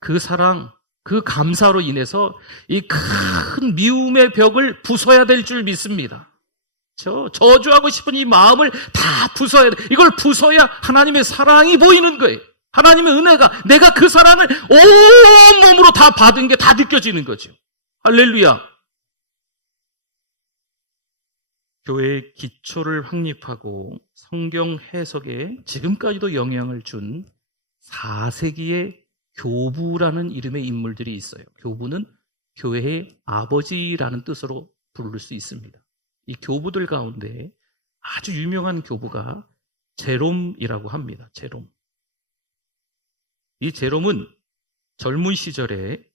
그 사랑, 그 감사로 인해서 이 큰 미움의 벽을 부숴야 될 줄 믿습니다. 저주하고 싶은 이 마음을 다 부숴야 돼. 이걸 부숴야 하나님의 사랑이 보이는 거예요. 하나님의 은혜가, 내가 그 사랑을 온몸으로 다 받은 게 다 느껴지는 거죠. 할렐루야. 교회의 기초를 확립하고 성경 해석에 지금까지도 영향을 준 4세기의 교부라는 이름의 인물들이 있어요. 교부는 교회의 아버지라는 뜻으로 부를 수 있습니다. 이 교부들 가운데 아주 유명한 교부가 제롬이라고 합니다. 제롬. 이 제롬은 젊은 시절에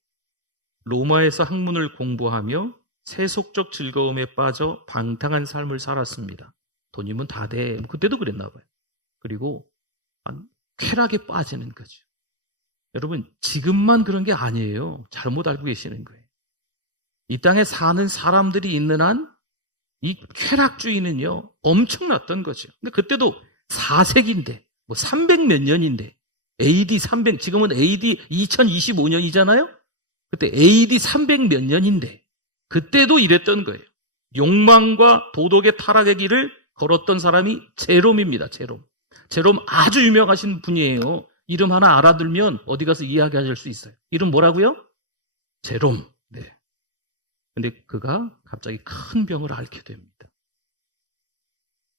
로마에서 학문을 공부하며 세속적 즐거움에 빠져 방탕한 삶을 살았습니다. 돈이면 다 돼. 그때도 그랬나 봐요. 그리고 쾌락에 빠지는 거죠. 여러분, 지금만 그런 게 아니에요. 잘못 알고 계시는 거예요. 이 땅에 사는 사람들이 있는 한 이 쾌락주의는요, 엄청났던 거죠. 근데 그때도 4세기인데, 300 몇 년인데, AD 300, 지금은 AD 2025년이잖아요? 그때 AD 300 몇 년인데, 그때도 이랬던 거예요. 욕망과 도덕의 타락의 길을 걸었던 사람이 제롬입니다, 제롬. 제롬 아주 유명하신 분이에요. 이름 하나 알아들면 어디 가서 이야기하실 수 있어요. 이름 뭐라고요? 제롬. 네. 근데 그가 갑자기 큰 병을 앓게 됩니다.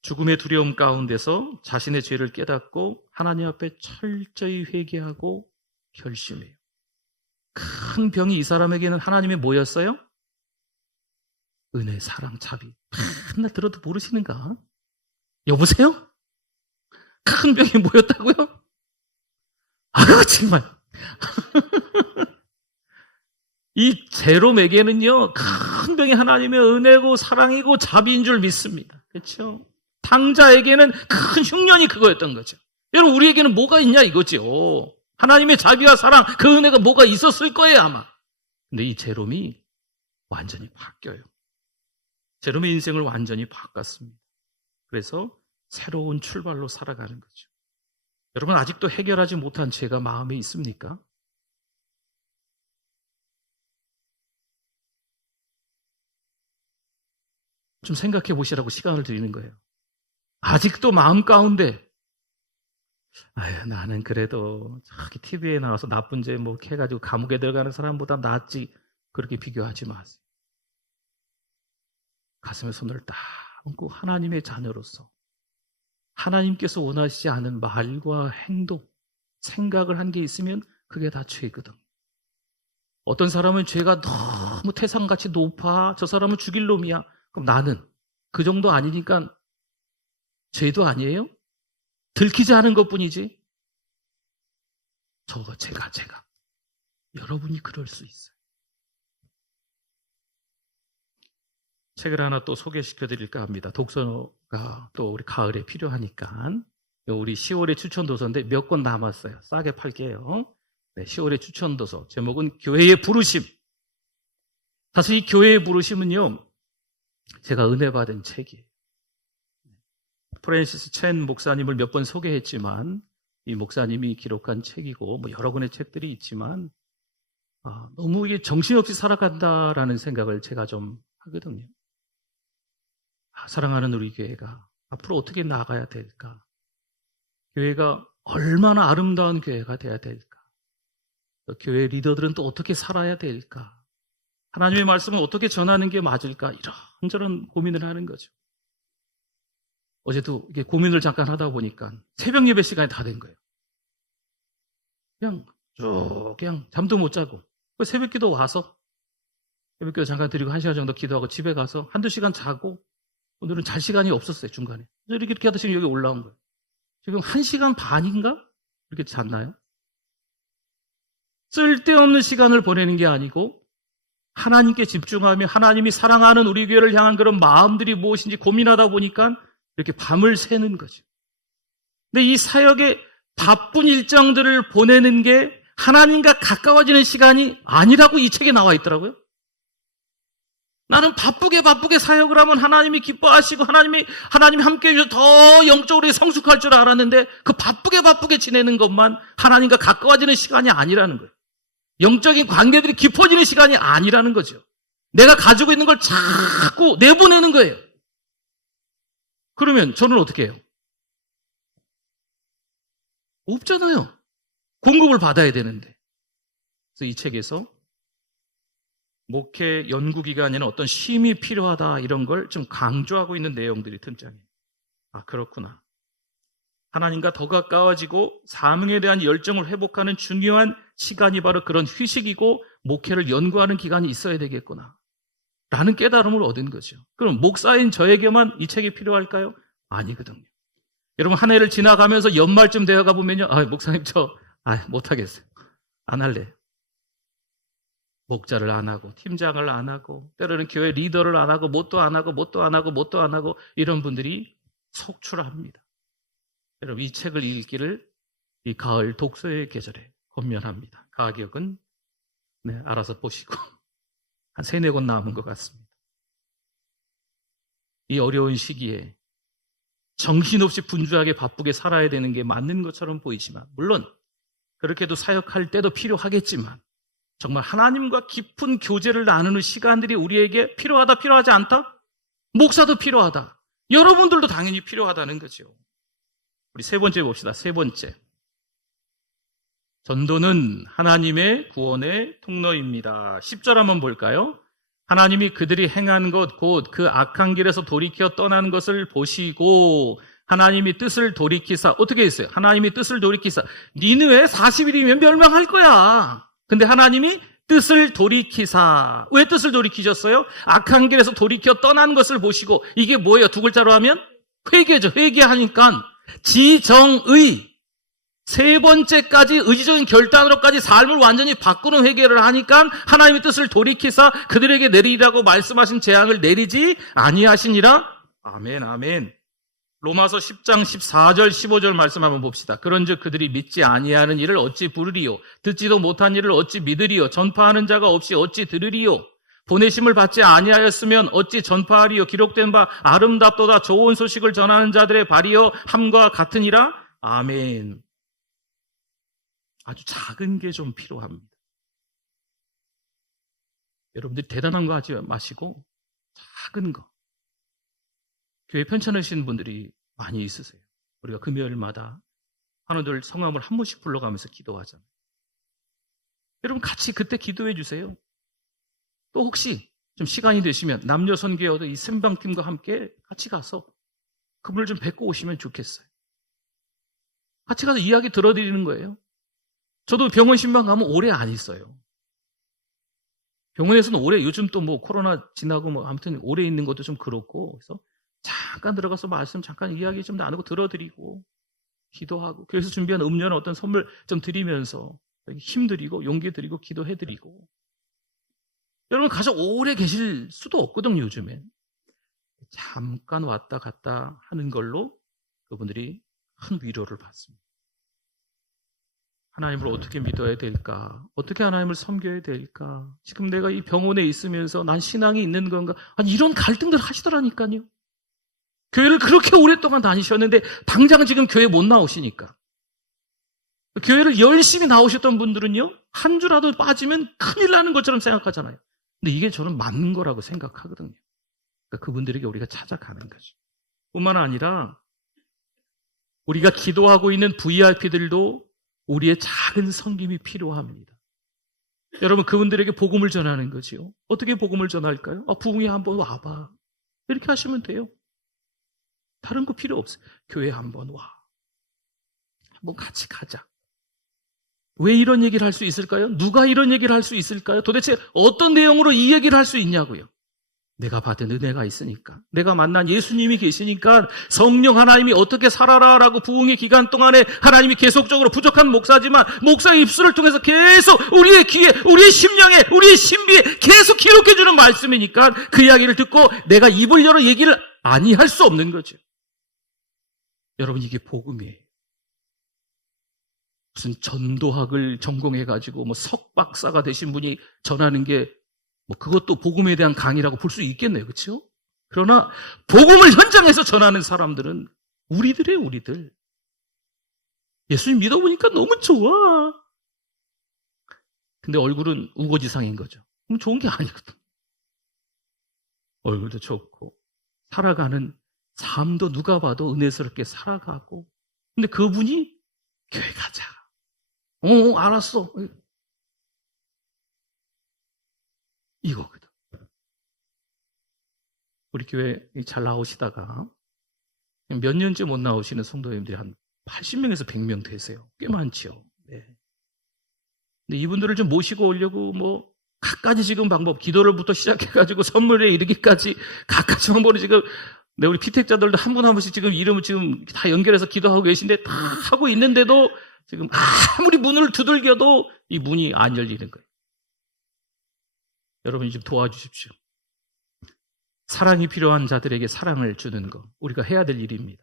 죽음의 두려움 가운데서 자신의 죄를 깨닫고 하나님 앞에 철저히 회개하고 결심해요. 큰 병이 이 사람에게는 하나님의 뭐였어요? 은혜, 사랑, 자비. 맨날 들어도 모르시는가? 여보세요? 큰 병이 뭐였다고요? 아유, 정말. 이 제롬에게는요, 큰 병이 하나님의 은혜고 사랑이고 자비인 줄 믿습니다. 그렇죠? 탕자에게는 큰 흉년이 그거였던 거죠. 여러분, 우리에게는 뭐가 있냐 이거죠. 하나님의 자비와 사랑, 그 은혜가 뭐가 있었을 거예요, 아마. 근데 이 제롬이 완전히 바뀌어요. 제롬의 인생을 완전히 바꿨습니다. 그래서 새로운 출발로 살아가는 거죠. 여러분, 아직도 해결하지 못한 죄가 마음에 있습니까? 좀 생각해 보시라고 시간을 드리는 거예요. 아직도 마음 가운데 아유, 나는 그래도 저기 TV에 나와서 나쁜 죄 뭐 해가지고 감옥에 들어가는 사람보다 낫지, 그렇게 비교하지 마세요. 가슴에 손을 딱 얹고 하나님의 자녀로서 하나님께서 원하시지 않은 말과 행동, 생각을 한 게 있으면 그게 다 죄거든. 어떤 사람은 죄가 너무 태산같이 높아, 저 사람은 죽일 놈이야. 그럼 나는 그 정도 아니니까 죄도 아니에요? 들키지 않은 것뿐이지. 제가 여러분이 그럴 수 있어요. 책을 하나 또 소개시켜 드릴까 합니다. 독서가 또 우리 가을에 필요하니까. 우리 10월의 추천도서인데 몇 권 남았어요. 싸게 팔게요. 네, 10월의 추천도서 제목은 교회의 부르심. 사실 이 교회의 부르심은요, 제가 은혜 받은 책이에요. 프랜시스 첸 목사님을 몇 번 소개했지만 이 목사님이 기록한 책이고 뭐 여러 권의 책들이 있지만 너무 이게 정신없이 살아간다라는 생각을 제가 좀 하거든요. 사랑하는 우리 교회가 앞으로 어떻게 나가야 될까? 교회가 얼마나 아름다운 교회가 돼야 될까? 교회 리더들은 또 어떻게 살아야 될까? 하나님의 말씀을 어떻게 전하는 게 맞을까? 이런저런 고민을 하는 거죠. 어제도 이렇게 고민을 잠깐 하다 보니까 새벽 예배 시간이 다 된 거예요. 그냥 쭉 그냥 잠도 못 자고 새벽기도 와서 새벽기도 잠깐 드리고 1시간 정도 기도하고 집에 가서 한두 시간 자고 오늘은 잘 시간이 없었어요. 중간에. 이렇게 하다 지금 여기 올라온 거예요. 지금 1시간 반인가? 이렇게 잤나요? 쓸데없는 시간을 보내는 게 아니고 하나님께 집중하며 하나님이 사랑하는 우리 교회를 향한 그런 마음들이 무엇인지 고민하다 보니까 이렇게 밤을 새는 거죠. 근데 이 사역의 바쁜 일정들을 보내는 게 하나님과 가까워지는 시간이 아니라고 이 책에 나와 있더라고요. 나는 바쁘게 사역을 하면 하나님이 기뻐하시고 하나님이 함께 해주셔서 더 영적으로 성숙할 줄 알았는데 그 바쁘게 지내는 것만 하나님과 가까워지는 시간이 아니라는 거예요. 영적인 관계들이 깊어지는 시간이 아니라는 거죠. 내가 가지고 있는 걸 자꾸 내보내는 거예요. 그러면 저는 어떻게 해요? 없잖아요. 공급을 받아야 되는데. 그래서 이 책에서 목회 연구기간에는 어떤 쉼이 필요하다 이런 걸 좀 강조하고 있는 내용들이 틈장이에요. 아, 그렇구나. 하나님과 더 가까워지고 사명에 대한 열정을 회복하는 중요한 시간이 바로 그런 휴식이고 목회를 연구하는 기간이 있어야 되겠구나 라는 깨달음을 얻은 거죠. 그럼 목사인 저에게만 이 책이 필요할까요? 아니거든요. 여러분 한 해를 지나가면서 연말쯤 되어가 보면요, 목사님 못하겠어요. 안 할래요. 목자를 안 하고 팀장을 안 하고 때로는 교회 리더를 안 하고 뭣도 안 하고 이런 분들이 속출합니다. 여러분 이 책을 읽기를 이 가을 독서의 계절에 권면합니다. 가격은 알아서 보시고 한 3-4권 남은 것 같습니다. 이 어려운 시기에 정신없이 분주하게 바쁘게 살아야 되는 게 맞는 것처럼 보이지만 물론 그렇게도 사역할 때도 필요하겠지만 정말 하나님과 깊은 교제를 나누는 시간들이 우리에게 필요하다, 필요하지 않다? 목사도 필요하다. 여러분들도 당연히 필요하다는 거죠. 우리 3번째 봅시다. 3번째. 전도는 하나님의 구원의 통로입니다. 10절 한번 볼까요? 하나님이 그들이 행한 것 곧 그 악한 길에서 돌이켜 떠나는 것을 보시고 하나님이 뜻을 돌이키사 어떻게 했어요? 하나님이 뜻을 돌이키사 니느웨 40일이면 멸망할 거야. 근데 하나님이 뜻을 돌이키사 왜 뜻을 돌이키셨어요? 악한 길에서 돌이켜 떠나는 것을 보시고 이게 뭐예요? 2글자로 하면 회개죠. 회개하니까 지정의 3번째까지 의지적인 결단으로까지 삶을 완전히 바꾸는 회개를 하니까 하나님의 뜻을 돌이키사 그들에게 내리라고 말씀하신 재앙을 내리지 아니하시니라. 아멘 아멘. 로마서 10장 14절 15절 말씀 한번 봅시다. 그런즉 그들이 믿지 아니하는 일을 어찌 부르리요 듣지도 못한 일을 어찌 믿으리요 전파하는 자가 없이 어찌 들으리요 보내심을 받지 아니하였으면 어찌 전파하리요 기록된 바 아름답도다 좋은 소식을 전하는 자들의 발이여 함과 같으니라. 아멘. 아주 작은 게 좀 필요합니다. 여러분들이 대단한 거 하지 마시고 작은 거. 교회 편찮으신 분들이 많이 있으세요. 우리가 금요일마다 환우들 성함을 한 번씩 불러가면서 기도하잖아요. 여러분 같이 그때 기도해 주세요. 또 혹시 좀 시간이 되시면 남녀 선교여도 이 sem방팀과 함께 같이 가서 그분을 좀 뵙고 오시면 좋겠어요. 같이 가서 이야기 들어드리는 거예요. 저도 병원 신방 가면 오래 안 있어요. 병원에서는 오래, 요즘 또 코로나 지나고 아무튼 오래 있는 것도 좀 그렇고, 그래서 잠깐 들어가서 말씀 잠깐 이야기 좀 나누고 들어드리고, 기도하고, 그래서 준비한 음료나 어떤 선물 좀 드리면서 힘드리고, 용기 드리고, 기도해드리고. 여러분, 가서 오래 계실 수도 없거든요, 요즘엔. 잠깐 왔다 갔다 하는 걸로 그분들이 큰 위로를 받습니다. 하나님을 어떻게 믿어야 될까? 어떻게 하나님을 섬겨야 될까? 지금 내가 이 병원에 있으면서 난 신앙이 있는 건가? 아니, 이런 갈등들 하시더라니까요. 교회를 그렇게 오랫동안 다니셨는데 당장 지금 교회 못 나오시니까. 교회를 열심히 나오셨던 분들은요, 한 주라도 빠지면 큰일 나는 것처럼 생각하잖아요. 근데 이게 저는 맞는 거라고 생각하거든요. 그러니까 그분들에게 우리가 찾아가는 거죠. 뿐만 아니라 우리가 기도하고 있는 VIP들도 우리의 작은 섬김이 필요합니다. 여러분, 그분들에게 복음을 전하는 거지요. 어떻게 복음을 전할까요? 부흥이 한번 와봐. 이렇게 하시면 돼요. 다른 거 필요 없어요. 교회 한번 와. 한번 같이 가자. 왜 이런 얘기를 할 수 있을까요? 누가 이런 얘기를 할 수 있을까요? 도대체 어떤 내용으로 이 얘기를 할 수 있냐고요? 내가 받은 은혜가 있으니까, 내가 만난 예수님이 계시니까, 성령 하나님이 어떻게 살아라라고 부흥의 기간 동안에 하나님이 계속적으로 부족한 목사지만 목사의 입술을 통해서 계속 우리의 귀에, 우리의 심령에, 우리의 신비에 계속 기록해주는 말씀이니까 그 이야기를 듣고 내가 입을 열어 얘기를 아니할 수 없는 거죠. 여러분, 이게 복음이에요. 무슨 전도학을 전공해가지고 뭐 석박사가 되신 분이 전하는 게 뭐 그것도 복음에 대한 강의라고 볼 수 있겠네요. 그렇죠? 그러나 복음을 현장에서 전하는 사람들은 우리들이에요, 우리들. 예수님 믿어보니까 너무 좋아. 근데 얼굴은 우거지상인 거죠. 그럼 좋은 게 아니거든. 얼굴도 좋고 살아가는 삶도 누가 봐도 은혜스럽게 살아가고, 근데 그분이 교회 가자. 알았어. 이거거든. 우리 교회 잘 나오시다가 몇 년째 못 나오시는 성도님들이 한 80명에서 100명 되세요. 꽤 많죠. 네. 근데 이분들을 좀 모시고 오려고 뭐 갖가지 지금 방법, 기도를부터 시작해가지고 선물에 이르기까지 갖가지 방법을 지금, 네, 우리 피택자들도 한 분 한 분씩 지금 이름을 지금 다 연결해서 기도하고 계신데 다 하고 있는데도 지금 아무리 문을 두들겨도 이 문이 안 열리는 거예요. 여러분이 좀 도와주십시오. 사랑이 필요한 자들에게 사랑을 주는 거, 우리가 해야 될 일입니다.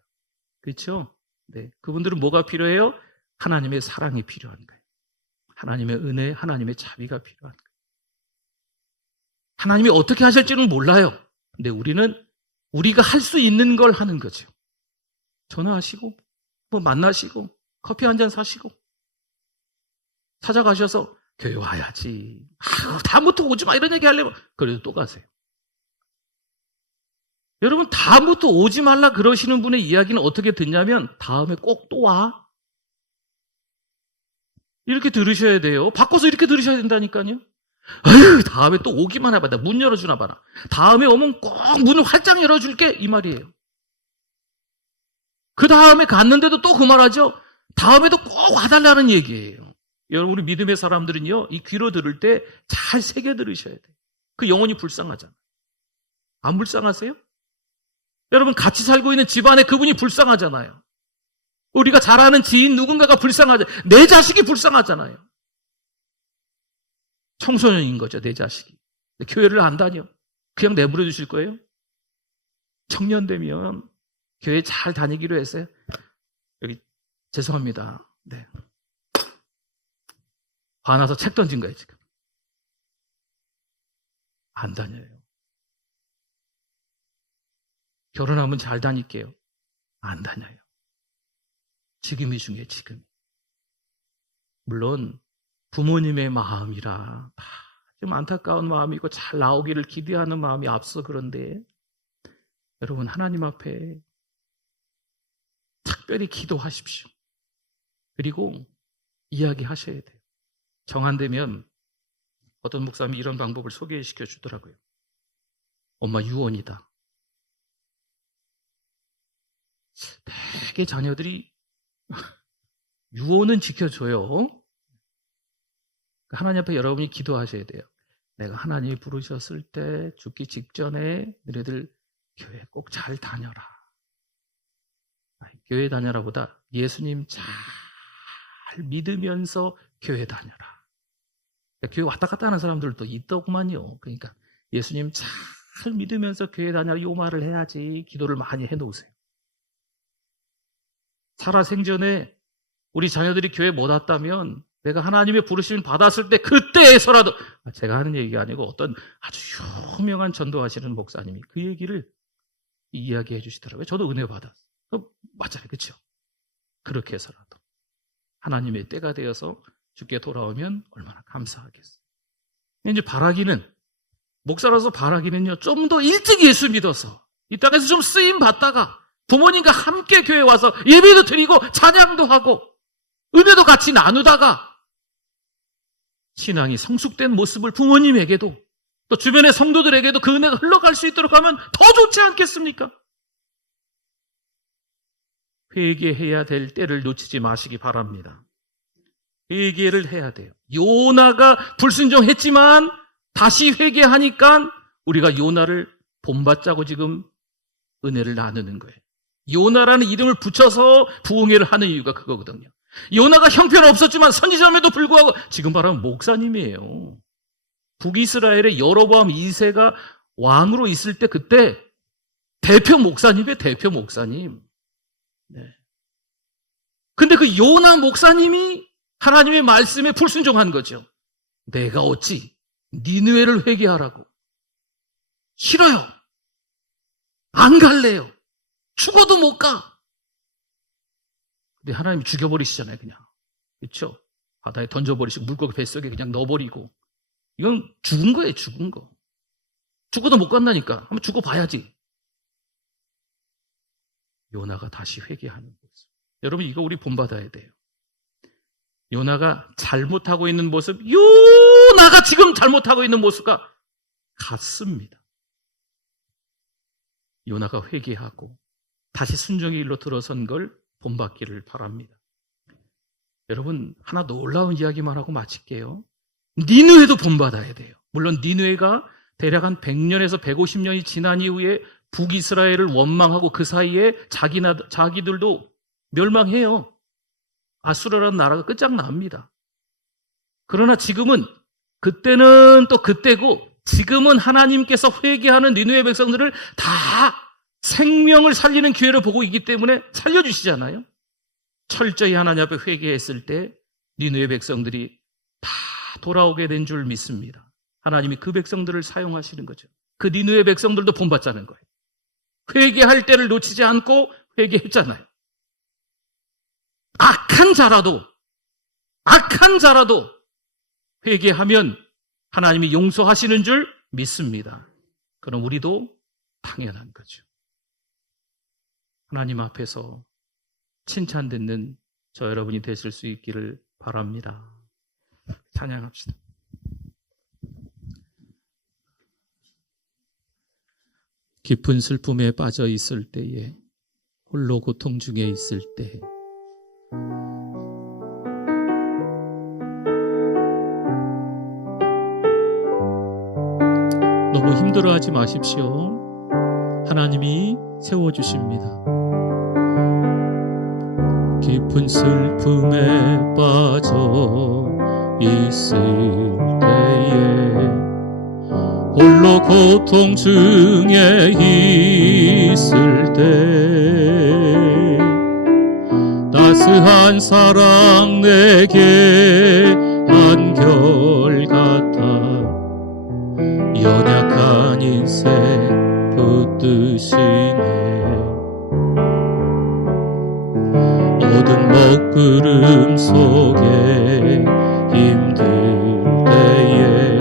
그렇죠? 네, 그분들은 뭐가 필요해요? 하나님의 사랑이 필요한 거예요. 하나님의 은혜, 하나님의 자비가 필요한 거예요. 하나님이 어떻게 하실지는 몰라요. 근데 우리는 우리가 할 수 있는 걸 하는 거죠. 전화하시고, 뭐 만나시고, 커피 한 잔 사시고, 찾아가셔서 교회 와야지. 다음부터 오지 마 이런 얘기 하려면 그래도 또 가세요. 여러분, 다음부터 오지 말라 그러시는 분의 이야기는 어떻게 듣냐면 다음에 꼭 또 와. 이렇게 들으셔야 돼요. 바꿔서 이렇게 들으셔야 된다니까요. 아유, 다음에 또 오기만 해봐. 나 문 열어주나 봐라. 다음에 오면 꼭 문을 활짝 열어줄게. 이 말이에요. 그 다음에 갔는데도 또 그 말하죠. 다음에도 꼭 와달라는 얘기예요. 여러분, 우리 믿음의 사람들은요, 이 귀로 들을 때 잘 새겨 들으셔야 돼요. 그 영혼이 불쌍하잖아요. 안 불쌍하세요? 여러분, 같이 살고 있는 집안에 그분이 불쌍하잖아요. 우리가 잘 아는 지인 누군가가 불쌍하잖아요. 내 자식이 불쌍하잖아요. 청소년인 거죠, 내 자식이. 교회를 안 다녀. 그냥 내버려 두실 거예요? 청년 되면 교회 잘 다니기로 했어요. 여기 죄송합니다. 네. 화나서 책 던진 거예요, 지금. 안 다녀요. 결혼하면 잘 다닐게요. 안 다녀요. 지금이 중요해요, 지금. 물론 부모님의 마음이라 좀 안타까운 마음이고 잘 나오기를 기대하는 마음이 앞서 그런데 여러분, 하나님 앞에 특별히 기도하십시오. 그리고 이야기하셔야 돼요. 정안되면 어떤 목사님이 이런 방법을 소개시켜 주더라고요. 엄마 유언이다. 되게 자녀들이 유언은 지켜줘요. 하나님 앞에 여러분이 기도하셔야 돼요. 내가 하나님이 부르셨을 때 죽기 직전에 너희들 교회 꼭 잘 다녀라. 교회 다녀라 보다 예수님 잘 믿으면서 교회 다녀라. 교회 왔다 갔다 하는 사람들도 있더구만요. 그러니까 예수님 잘 믿으면서 교회 다녀라, 이 말을 해야지. 기도를 많이 해놓으세요. 살아생전에 우리 자녀들이 교회 못 왔다면 내가 하나님의 부르심을 받았을 때 그때에서라도, 제가 하는 얘기가 아니고 어떤 아주 유명한 전도하시는 목사님이 그 얘기를 이야기해 주시더라고요. 저도 은혜 받았어요. 맞잖아요. 그렇죠? 그렇게 해서라도 하나님의 때가 되어서 주께 돌아오면 얼마나 감사하겠어요. 이제 바라기는, 목사로서 바라기는요, 좀 더 일찍 예수 믿어서 이 땅에서 좀 쓰임 받다가 부모님과 함께 교회 와서 예배도 드리고 찬양도 하고 은혜도 같이 나누다가 신앙이 성숙된 모습을 부모님에게도 또 주변의 성도들에게도 그 은혜가 흘러갈 수 있도록 하면 더 좋지 않겠습니까? 회개해야 될 때를 놓치지 마시기 바랍니다. 회개를 해야 돼요. 요나가 불순종했지만 다시 회개하니까 우리가 요나를 본받자고 지금 은혜를 나누는 거예요. 요나라는 이름을 붙여서 부흥회를 하는 이유가 그거거든요. 요나가 형편없었지만 선지자임에도 불구하고 지금 말하면 목사님이에요. 북이스라엘의 여로보암 2세가 왕으로 있을 때 그때 대표 목사님의 대표 목사님. 네. 근데 그 요나 목사님이 하나님의 말씀에 불순종한 거죠. 내가 어찌 니느웨를 회개하라고. 싫어요. 안 갈래요. 죽어도 못 가. 근데 하나님이 죽여버리시잖아요, 그냥. 그렇죠? 바다에 던져버리시고 물고기 뱃속에 그냥 넣어버리고. 이건 죽은 거예요, 죽은 거. 죽어도 못 간다니까. 한번 죽어봐야지. 요나가 다시 회개하는 모습. 여러분, 이거 우리 본받아야 돼요. 요나가 잘못하고 있는 모습, 요나가 지금 잘못하고 있는 모습과 같습니다. 요나가 회개하고 다시 순종의 일로 들어선 걸 본받기를 바랍니다. 여러분, 하나 놀라운 이야기만 하고 마칠게요. 니느웨도 본받아야 돼요. 물론 니느웨가 대략 한 100년에서 150년이 지난 이후에 북이스라엘을 원망하고 그 사이에 자기들도 멸망해요. 아수르라는 나라가 끝장납니다. 그러나 지금은, 그때는 또 그때고, 지금은 하나님께서 회개하는 니느웨 백성들을 다 생명을 살리는 기회를 보고 있기 때문에 살려주시잖아요. 철저히 하나님 앞에 회개했을 때 니느웨 백성들이 다 돌아오게 된 줄 믿습니다. 하나님이 그 백성들을 사용하시는 거죠. 그 니느웨 백성들도 본받자는 거예요. 회개할 때를 놓치지 않고 회개했잖아요. 악한 자라도 회개하면 하나님이 용서하시는 줄 믿습니다. 그럼 우리도 당연한 거죠. 하나님 앞에서 칭찬 듣는 저 여러분이 되실 수 있기를 바랍니다. 찬양합시다. 깊은 슬픔에 빠져 있을 때에, 홀로 고통 중에 있을 때, 너무 힘들어하지 마십시오. 하나님이 세워주십니다. 깊은 슬픔에 빠져 있을 때에, 홀로 고통 중에 있을 때, 따스한 사랑 내게 한결같아 연약한 인생 붙드시네. 모든 먹구름 속에 힘들 때에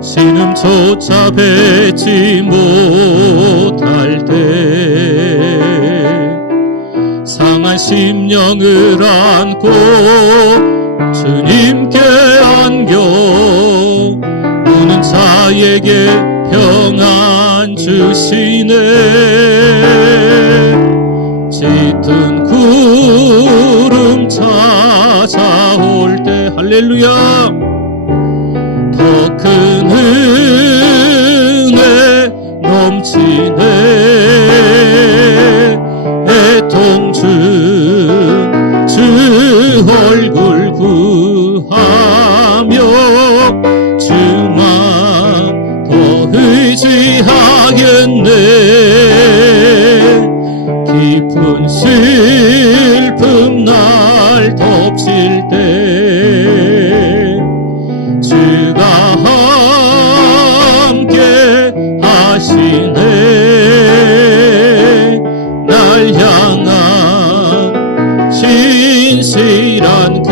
신음조차 뱉지 못할 때 상한 심령을 안고 주님께 안겨 우는 자에게 평안 주시네. 짙은 구름 찾아올 때 할렐루야 더 큰 은혜 넘치네. 애통 주 얼굴 구하며 주만 더 의지하겠네. 깊은 슬픔 날 덮칠 때 주가 함께 하시네. 날 향한 신실한 그